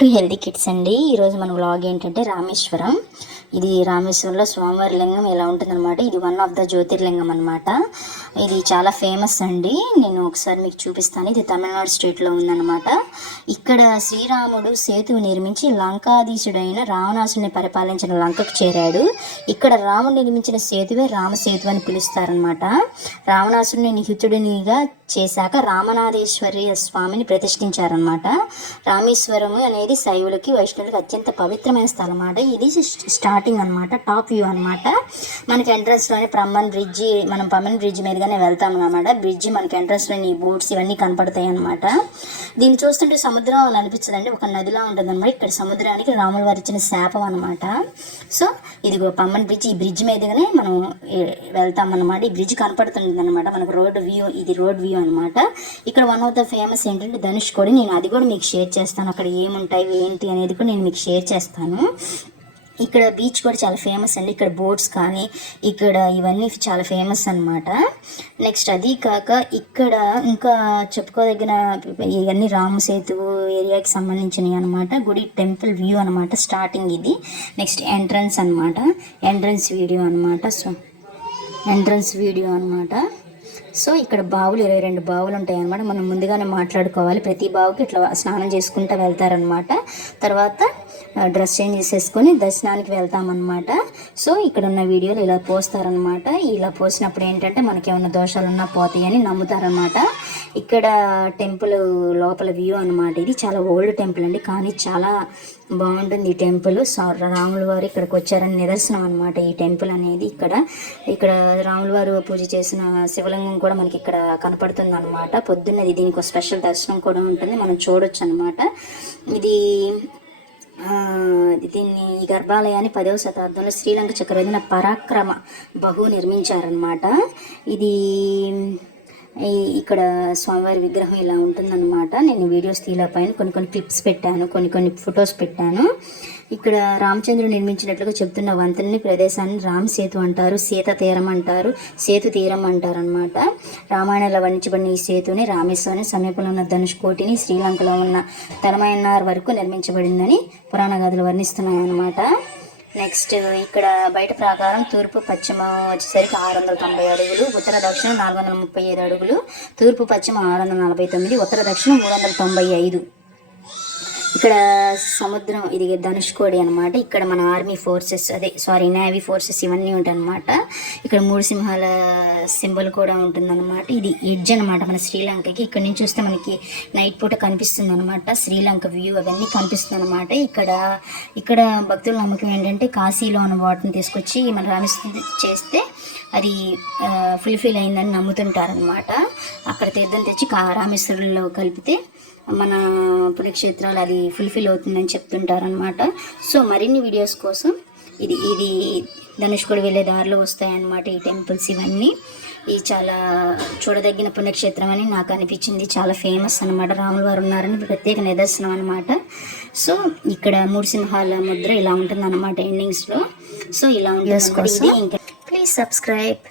To healthy kids అండి. ఈరోజు మన వ్లాగ్ ఏంటంటే రామేశ్వరం. ఇది రామేశ్వరంలో స్వామివారి లింగం ఎలా ఉంటుందన్నమాట. ఇది వన్ ఆఫ్ ద జ్యోతిర్లింగం అనమాట. ఇది చాలా ఫేమస్ అండి. నేను ఒకసారి మీకు చూపిస్తాను. ఇది తమిళనాడు స్టేట్లో ఉందన్నమాట. ఇక్కడ శ్రీరాముడు సేతువు నిర్మించి లంకాధీశుడైన రావణాసుని పరిపాలించిన లంకకు చేరాడు. ఇక్కడ రాముడు నిర్మించిన సేతువే రామసేతు అని పిలుస్తారనమాట. రావణాసుడిని నిహితుడినిగా చేశాక రామనాథేశ్వరి స్వామిని ప్రతిష్ఠించారనమాట. రామేశ్వరము అనేది శైవులకి వైష్ణవులకి అత్యంత పవిత్రమైన స్థలం అన్నమాట. ఇది స్టార్టింగ్ అనమాట, టాప్ వ్యూ అనమాట. మనకి ఎంట్రన్స్లోనే మనం పమ్మన్ బ్రిడ్జ్ మీదుగానే వెళ్తాం అనమాట. బ్రిడ్జ్ మనకి ఎంట్రన్స్లోని బోట్స్ ఇవన్నీ కనపడతాయి అనమాట. దీన్ని చూస్తుంటే సముద్రం అని అనిపించదండి, ఒక నదిలా ఉంటుంది అనమాట. ఇక్కడ సముద్రానికి రాముల వారు ఇచ్చిన శాపం అనమాట. సో ఇదిగో పమ్మన్ బ్రిడ్జ్, ఈ బ్రిడ్జ్ మీదుగానే మనం వెళ్తాం అనమాట. ఈ బ్రిడ్జ్ కనపడుతుంది అనమాట మనకు రోడ్ వ్యూ. ఇది రోడ్ వ్యూ అనమాట. ఇక్కడ వన్ ఆఫ్ ద ఫేమస్ ఏంటంటే ధనుష్కోడి. నేను అది కూడా మీకు షేర్ చేస్తాను. అక్కడ ఏముంటాయి ఏంటి అనేది కూడా నేను మీకు షేర్ చేస్తాను. ఇక్కడ బీచ్ కూడా చాలా ఫేమస్ అండి. ఇక్కడ బోట్స్ కానీ ఇక్కడ ఇవన్నీ చాలా ఫేమస్ అనమాట. నెక్స్ట్ అది కాక ఇక్కడ ఇంకా చెప్పుకోదగిన ఇవన్నీ రామసేతు ఏరియాకి సంబంధించినవి అనమాట. గుడి టెంపుల్ వ్యూ అనమాట. స్టార్టింగ్ ఇది. నెక్స్ట్ ఎంట్రన్స్ అనమాట. ఎంట్రన్స్ వీడియో అనమాట. సో ఇక్కడ బావులు 22 బావులు ఉంటాయి అన్నమాట. మనం ముందుగానే మాట్లాడుకోవాలి. ప్రతి బావుకి ఇట్లా స్నానం చేసుకుంటూ వెళ్తారనమాట. తర్వాత డ్రెస్ చేంజ్ చేసేసుకొని దర్శనానికి వెళ్తామన్నమాట. సో ఇక్కడ ఉన్న వీడియోలు ఇలా పోస్తారనమాట. ఇలా పోసినప్పుడు ఏంటంటే మనకి ఏమైనా దోషాలు ఉన్నా పోతాయి అని నమ్ముతారనమాట. ఇక్కడ టెంపుల్ లోపల వ్యూ అనమాట. ఇది చాలా ఓల్డ్ టెంపుల్ అండి, కానీ చాలా బాగుంటుంది ఈ టెంపుల్. రాముల వారు ఇక్కడికి వచ్చారని నిదర్శనం అనమాట ఈ టెంపుల్ అనేది. ఇక్కడ రాముల వారు పూజ చేసిన శివలింగం కూడా మనకి ఇక్కడ కనపడుతుంది అనమాట. పొద్దున్నది దీనికి ఒక స్పెషల్ దర్శనం కూడా ఉంటుంది, మనం చూడొచ్చు అనమాట. దీన్ని ఈ గర్భాలయాన్ని 10వ శతాబ్దంలో శ్రీలంక చక్రవర్తి పరాక్రమ బహు నిర్మించారనమాట. ఇది ఇక్కడ స్వామివారి విగ్రహం ఇలా ఉంటుందన్నమాట. నేను వీడియోస్ తీయలేకపోయాను, కొన్ని క్లిప్స్ పెట్టాను, కొన్ని ఫొటోస్ పెట్టాను. ఇక్కడ రామచంద్రుడు నిర్మించినట్లుగా చెప్తున్న వంతెనని ప్రదేశాన్ని రామ్ సేతు అంటారు, సీత తీరం అంటారు, సేతు తీరం అంటారు అనమాట. రామాయణంలో వర్ణించబడిన ఈ సేతుని రామేశ్వరం సమీపంలో ఉన్న ధనుష్కోటిని శ్రీలంకలో ఉన్న తలమైనార్ వరకు నిర్మించబడిందని పురాణ గాథలు వర్ణిస్తున్నాయి అన్నమాట. నెక్స్ట్ ఇక్కడ బయట ప్రకారం తూర్పు పశ్చిమ వచ్చేసరికి 690 అడుగులు, ఉత్తర దక్షిణం 435 అడుగులు, తూర్పు పశ్చిమ 649, ఉత్తర దక్షిణం 395. ఇక్కడ సముద్రం, ఇది ధనుష్కోడి అనమాట. ఇక్కడ మన ఆర్మీ ఫోర్సెస్ నేవీ ఫోర్సెస్ ఇవన్నీ ఉంటాయి అనమాట. ఇక్కడ 3 సింహాల సింబల్ కూడా ఉంటుందన్నమాట. ఇది ఎడ్జ్ అనమాట మన శ్రీలంకకి. ఇక్కడ నుంచి చూస్తే మనకి నైట్ పూట కనిపిస్తుంది అనమాట. శ్రీలంక వ్యూ అవన్నీ కనిపిస్తుంది అనమాట. ఇక్కడ భక్తుల నమ్మకం ఏంటంటే కాశీలో ఉన్న వాటిని తీసుకొచ్చి మన రామేశ్వరం చేస్తే అది ఫుల్ఫిల్ అయిందని నమ్ముతుంటారనమాట. అక్కడ తీర్థం తెచ్చి రామేశ్వరంలో కలిపితే మన పుణ్యక్షేత్రాలు అది ఫుల్ఫిల్ అవుతుందని చెప్తుంటారనమాట. సో మరిన్ని వీడియోస్ కోసం ఇది ధనుష్కోడి వెళ్ళే దారిలో వస్తాయన్నమాట ఈ టెంపుల్స్ ఇవన్నీ. ఇది చాలా చూడదగిన పుణ్యక్షేత్రం అని నాకు అనిపించింది. చాలా ఫేమస్ అనమాట. రాముల వారు ఉన్నారని ప్రత్యేక నిదర్శనం అనమాట. సో ఇక్కడ 3 సింహాల ముద్ర ఇలా ఉంటుంది అనమాట ఎండింగ్స్లో. సో ఇలా ఉంటుంది. ఇంకా ప్లీజ్ సబ్స్క్రైబ్.